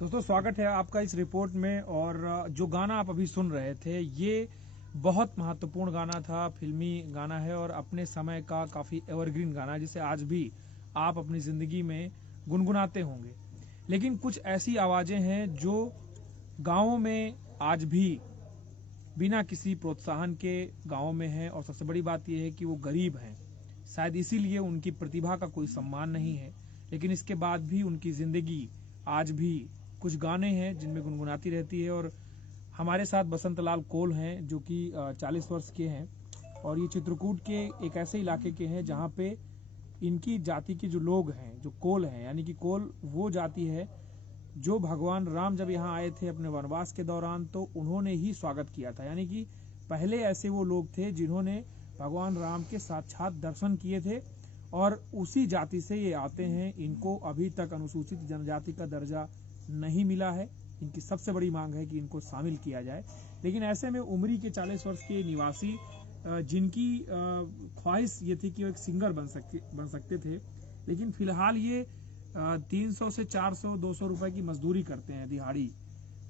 दोस्तों स्वागत है आपका इस रिपोर्ट में। और जो गाना आप अभी सुन रहे थे ये बहुत महत्वपूर्ण गाना था, फिल्मी गाना है और अपने समय का काफी एवरग्रीन गाना है जिसे आज भी आप अपनी जिंदगी में गुनगुनाते होंगे। लेकिन कुछ ऐसी आवाजें हैं जो गांवों में आज भी बिना किसी प्रोत्साहन के गांवों में हैं और सबसे बड़ी बात यह है कि वो गरीब हैं। शायद इसीलिए उनकी प्रतिभा का कोई सम्मान नहीं है, लेकिन इसके बाद भी उनकी जिंदगी आज भी कुछ गाने हैं जिनमें गुनगुनाती रहती है। और हमारे साथ बसंत लाल कोल हैं जो कि 40 वर्ष के हैं और ये चित्रकूट के एक ऐसे इलाके के हैं जहाँ पे इनकी जाति के जो लोग हैं, जो कोल हैं, यानी कि कोल वो जाति है जो भगवान राम जब यहाँ आए थे अपने वनवास के दौरान तो उन्होंने ही स्वागत किया था। यानी कि पहले ऐसे वो लोग थे जिन्होंने भगवान राम के साक्षात दर्शन किए थे और उसी जाति से ये आते हैं। इनको अभी तक अनुसूचित जनजाति का दर्जा नहीं मिला है। इनकी सबसे बड़ी मांग है कि इनको शामिल किया जाए। लेकिन ऐसे में उमरी के 40 वर्ष के निवासी जिनकी ख्वाहिश ये थी कि वो एक सिंगर बन सकते थे, लेकिन फिलहाल ये 300 से 400 200 रुपए की मजदूरी करते हैं दिहाड़ी।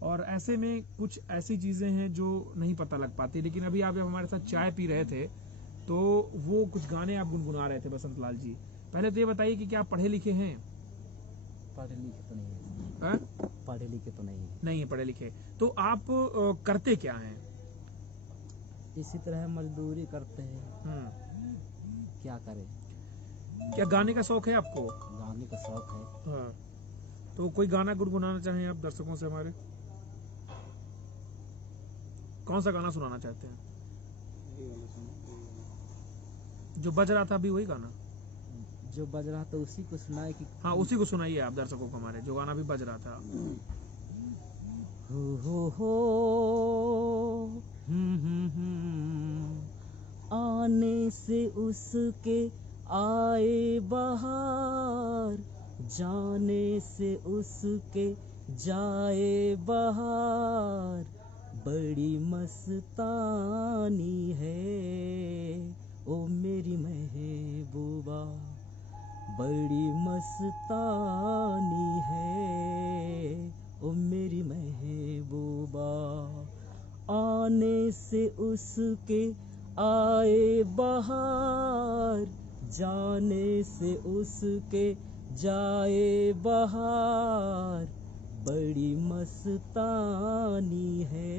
और ऐसे में कुछ ऐसी चीजें हैं जो नहीं पता लग पाती। लेकिन अभी आप जब हमारे साथ चाय पी रहे थे तो वो कुछ गाने आप गुनगुना रहे थे बसंत लाल जी। पहले तो ये बताइए कि क्या आप पढ़े लिखे हैं? पढ़े लिखे तो नहीं है। पढ़े लिखे तो नहीं है पढ़े लिखे। तो आप करते क्या हैं? इसी तरह मजदूरी करते हैं। क्या करें। क्या गाने का शौक है आपको? गाने का शौक है। हाँ। तो कोई गाना गुनगुनाना चाहें आप दर्शकों से हमारे? कौन सा गाना सुनाना चाहते हैं? जो बज रहा था अभी वही गाना जो बज रहा था उसी को सुनाए कि हाँ उसी को सुनाइए आप दर्शकों को हमारे, जो गाना भी बज रहा था। हो आने से उसके आए बहार, जाने से उसके जाए बहार, बड़ी मस्तानी है ओ मेरी महबूबा, बड़ी मस्तानी है ओ मेरी महबूबा। आने से उसके आए बहार, जाने से उसके जाए बहार, बड़ी मस्तानी है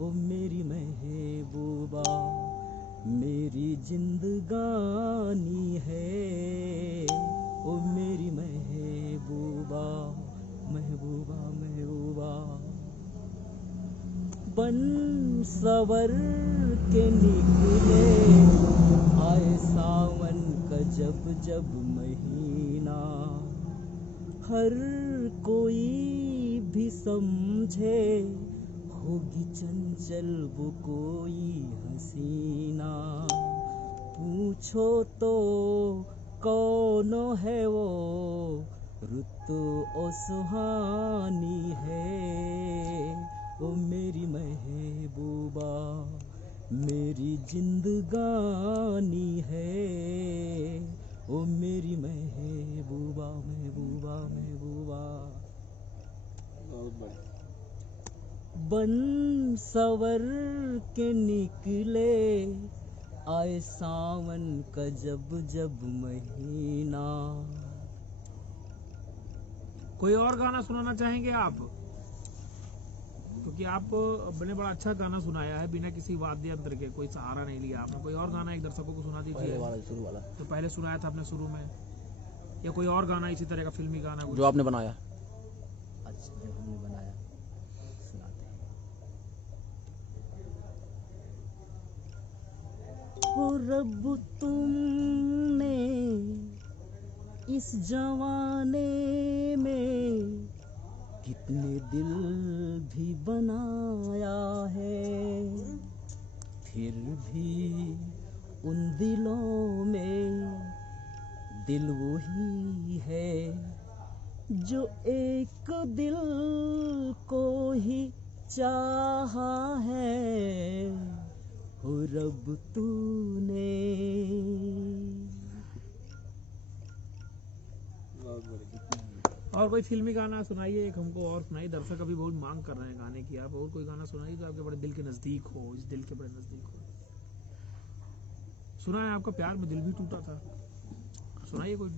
ओ मेरी महबूबा, मेरी जिंदगानी है ओ मेरी महबूबा, महबूबा महबूबा। बन सवर के निकले आए सावन का जब जब महीना, हर कोई भी समझे होगी चंचल वो कोई हसीना। पूछो तो कौन है वो रुत ओ सुहानी है ओ मेरी महबूबा, मेरी जिंदगानी है ओ मेरी महबूबा, महबूबा महबूबा। बन सवर के निकले आए सावन का जब जब महीना। कोई और गाना सुनाना चाहेंगे आप? क्योंकि आपने बड़ा अच्छा गाना सुनाया है बिना किसी वाद्य यंत्र के, कोई सहारा नहीं लिया आपने। कोई और गाना एक दर्शकों को सुना दीजिए। शुरू वाला तो पहले सुनाया था आपने शुरू में, या कोई और गाना इसी तरह का फिल्मी गाना जो आपने बनाया? अच्छा जो हमने बनाया सुनाते हैं। ओ रब तुमने इस जवाने में कितने दिल भी बनाया है, फिर भी उन दिलों में दिल वही है जो एक दिल को ही चाहा है हो रब तूने। और कोई फिल्मी गाना सुनाइए एक हमको, और सुनाइए, दर्शक अभी बहुत मांग कर रहे हैं गाने की। आप और कोई गाना सुनाइए जो आपके बड़े दिल के नजदीक हो, इस दिल के बड़े नजदीक हो। सुना है आपका प्यार में दिल भी टूटा था, सुनाइए कोई।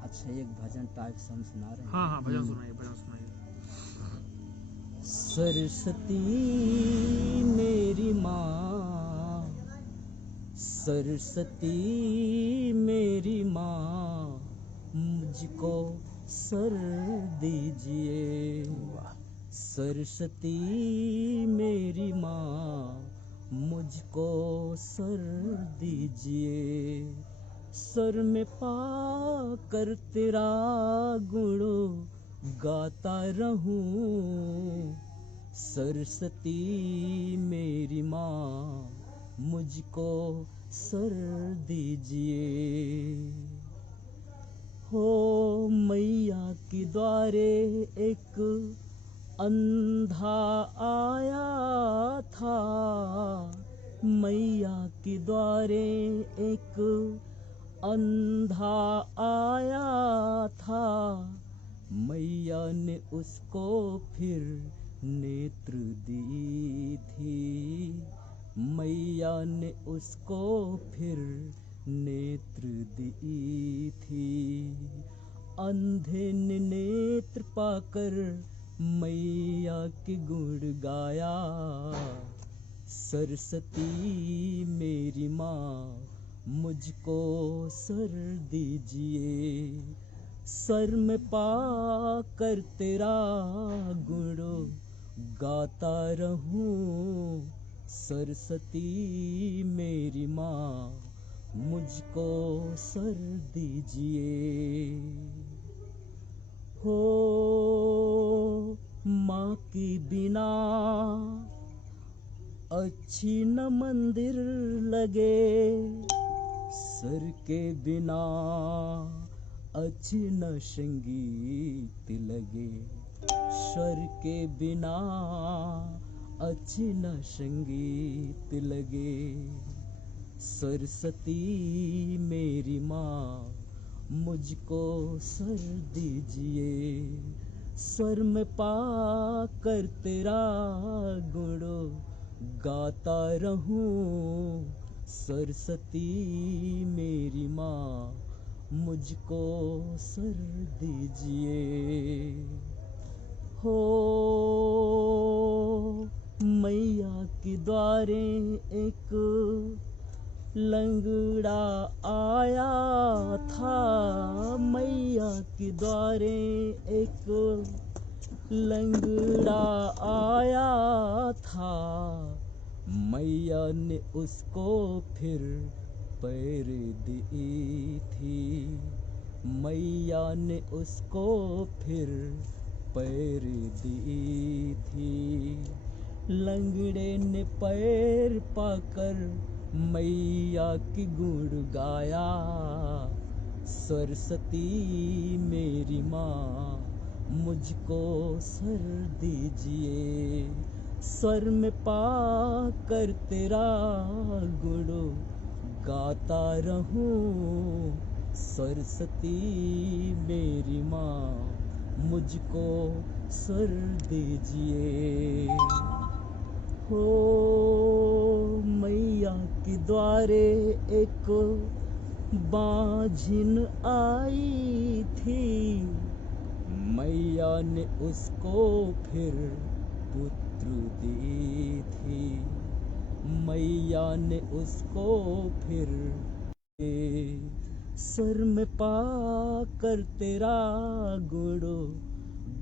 अच्छा, एक भजन टाइप से हम सुना रहे हैं। हाँ हाँ, भजन सुनाइए, भजन सुनाइए। सरस्वती मेरी माँ, सरस्वती मेरी माँ, मुझको सर दीजिए। सरस्वती मेरी माँ, मुझको सर दीजिए। सर में पा कर तेरा गुण गाता रहूं। सरस्वती मेरी माँ, मुझको सर दीजिए। हो मैया के द्वारे एक अंधा आया था, मैया के द्वारे एक अंधा आया था। मैया ने उसको फिर नेत्र दी थी, मैया ने उसको फिर नेत्र दी थी। अंधे ने नेत्र पाकर मैया के गुण गाया। सरस्वती मेरी माँ, मुझको सर दीजिए। सर में पा कर तेरा गुण गाता रहूं। सरस्वती मेरी माँ, मुझको सर दीजिए। हो माँ के बिना अच्छी न मंदिर लगे, सर के बिना अच्छी न संगीत लगे। सर के बिना अच्छी न संगीत लगे। सरस्वती मेरी माँ, मुझको सर दीजिए। सर में पा कर तेरा गुण गाता रहूं। सरस्वती मेरी माँ, मुझको सर दीजिए। हो मैया के द्वारे एक लंगड़ा आया था, मैया के द्वारे एक लंगड़ा आया था। मैया ने उसको फिर पैर दी थी, मैया ने उसको फिर पैर दी थी। लंगड़े ने पैर पाकर मैया की गुण गाया। सरस्वती मेरी माँ, मुझको सर दीजिए। सर में पा कर तेरा गुण गाता रहूं। सरस्वती मेरी माँ, मुझको सर दीजिए। हो मैया के द्वारे एक बाझिन आई थी, मैया ने उसको फिर पुत्र दी थी। मैया ने उसको फिर सर में पा कर तेरा गुण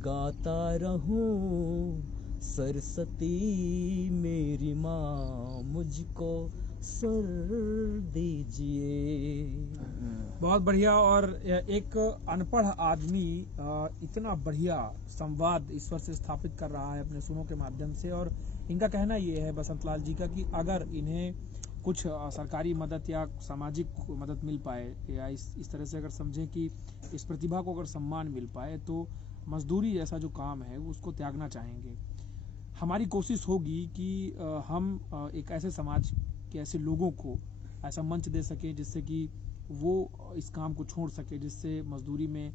गाता रहूं। सरस्वती मेरी माँ, मुझको स्वर दीजिए। बहुत बढ़िया। और एक अनपढ़ आदमी इतना बढ़िया संवाद ईश्वर से स्थापित कर रहा है अपने सुरों के माध्यम से। और इनका कहना ये है बसंतलाल जी का कि अगर इन्हें कुछ सरकारी मदद या सामाजिक मदद मिल पाए या इस तरह से अगर समझें कि इस प्रतिभा को अगर सम्मान मिल पाए तो मजदूरी जैसा जो काम है उसको त्यागना चाहेंगे। हमारी कोशिश होगी कि हम एक ऐसे समाज के ऐसे लोगों को ऐसा मंच दे सकें जिससे कि वो इस काम को छोड़ सके, जिससे मजदूरी में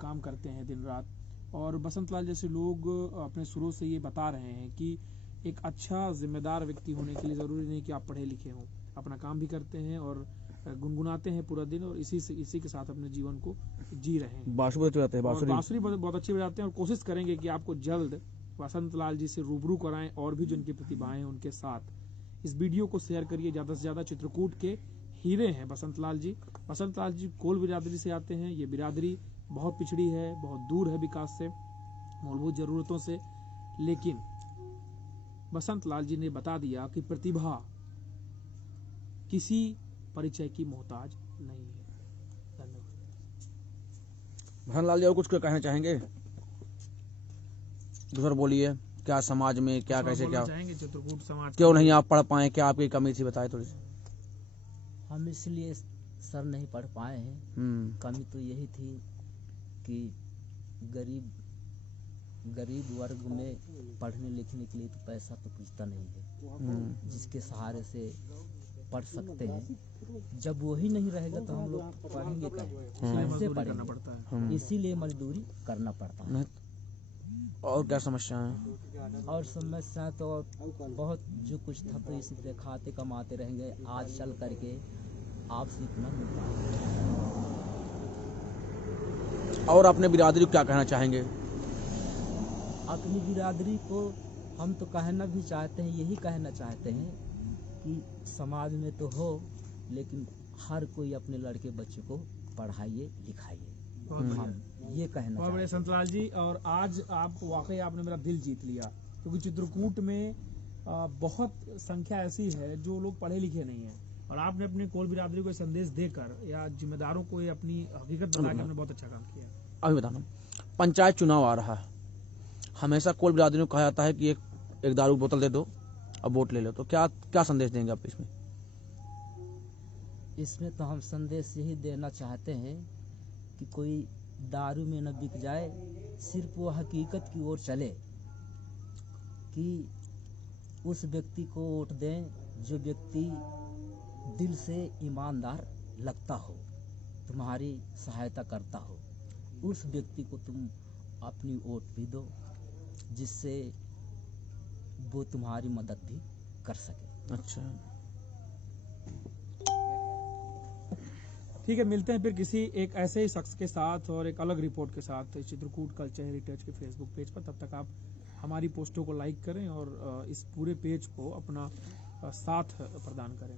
काम करते हैं दिन रात। और बसंतलाल जैसे लोग अपने शुरू से ये बता रहे हैं कि एक अच्छा जिम्मेदार व्यक्ति होने के लिए जरूरी नहीं कि आप पढ़े लिखे हों, अपना काम भी करते हैं और गुनगुनाते हैं पूरा दिन और इसी के साथ अपने जीवन को जी रहे हैं। बांसुरी बहुत अच्छी बजाते हैं और कोशिश करेंगे कि आपको जल्द बसंतलाल जी से रूबरू कराएं और भी जिनकी प्रतिभाएं हैं उनके साथ। इस वीडियो को शेयर करिए ज्यादा से ज्यादा। चित्रकूट के हीरे हैं बसंतलाल जी। बसंतलाल जी कोल बिरादरी से आते हैं। ये बिरादरी बहुत पिछड़ी है, बहुत दूर है विकास से, मूलभूत जरूरतों से, लेकिन बसंतलाल जी ने बता दिया कि प्रतिभा किसी परिचय की मोहताज नहीं है। धन्यवाद। बसंतलाल जी और कुछ कहना चाहेंगे? दूसरा बोलिए, क्या समाज में क्या कैसे क्या चाहेंगे? चित्रकूट समाज क्यों नहीं आप पढ़ पाए, क्या आपकी कमी थी, बताए थोड़ी सी। हम इसलिए सर नहीं पढ़ पाए हैं, कमी तो यही थी कि गरीब वर्ग में पढ़ने लिखने के लिए तो पैसा तो पूछता नहीं है, जिसके सहारे से पढ़ सकते हैं। जब वही नहीं रहेगा तो हम लोग पढ़ेंगे कैसे? पढ़ना पड़ता है, इसीलिए मजदूरी करना पड़ता है। और क्या समस्या है? और समस्या तो बहुत जो कुछ था तो इसी से खाते कमाते रहेंगे। आज चल करके आप सीखना मिलता है। और अपने बिरादरी को क्या कहना चाहेंगे? अपनी बिरादरी को हम तो कहना भी चाहते हैं, यही कहना चाहते हैं कि समाज में तो हो, लेकिन हर कोई अपने लड़के बच्चे को पढ़ाइए लिखाइए। हम ये कहना बहुत बड़े संतलाल जी। और आज आप वाकई आपने मेरा दिल जीत लिया, क्योंकि चित्रकूट में बहुत संख्या ऐसी है जो लोग पढ़े लिखे नहीं है, और आपने अपने कोल बिरादरी को संदेश देकर या जिम्मेदारों को ये अपनी हकीकत बता के आपने बहुत अच्छा काम किया। अभी बताना, पंचायत चुनाव आ रहा है, हमेशा कोल बिरादरी को कहा जाता है कि एक दारू बोतल दे दो अब वोट ले लो, तो क्या संदेश देंगे आप इसमें? इसमें तो हम संदेश यही देना चाहते हैं कि कोई दारू में न बिक जाए, सिर्फ वो हकीकत की ओर चले कि उस व्यक्ति को वोट दें जो व्यक्ति दिल से ईमानदार लगता हो, तुम्हारी सहायता करता हो, उस व्यक्ति को तुम अपनी वोट भी दो, जिससे वो तुम्हारी मदद भी कर सके। अच्छा, ठीक है, मिलते हैं फिर किसी एक ऐसे ही शख्स के साथ और एक अलग रिपोर्ट के साथ चित्रकूट कल्चर हेरिटेज के फेसबुक पेज पर। तब तक आप हमारी पोस्टों को लाइक करें और इस पूरे पेज को अपना साथ प्रदान करें।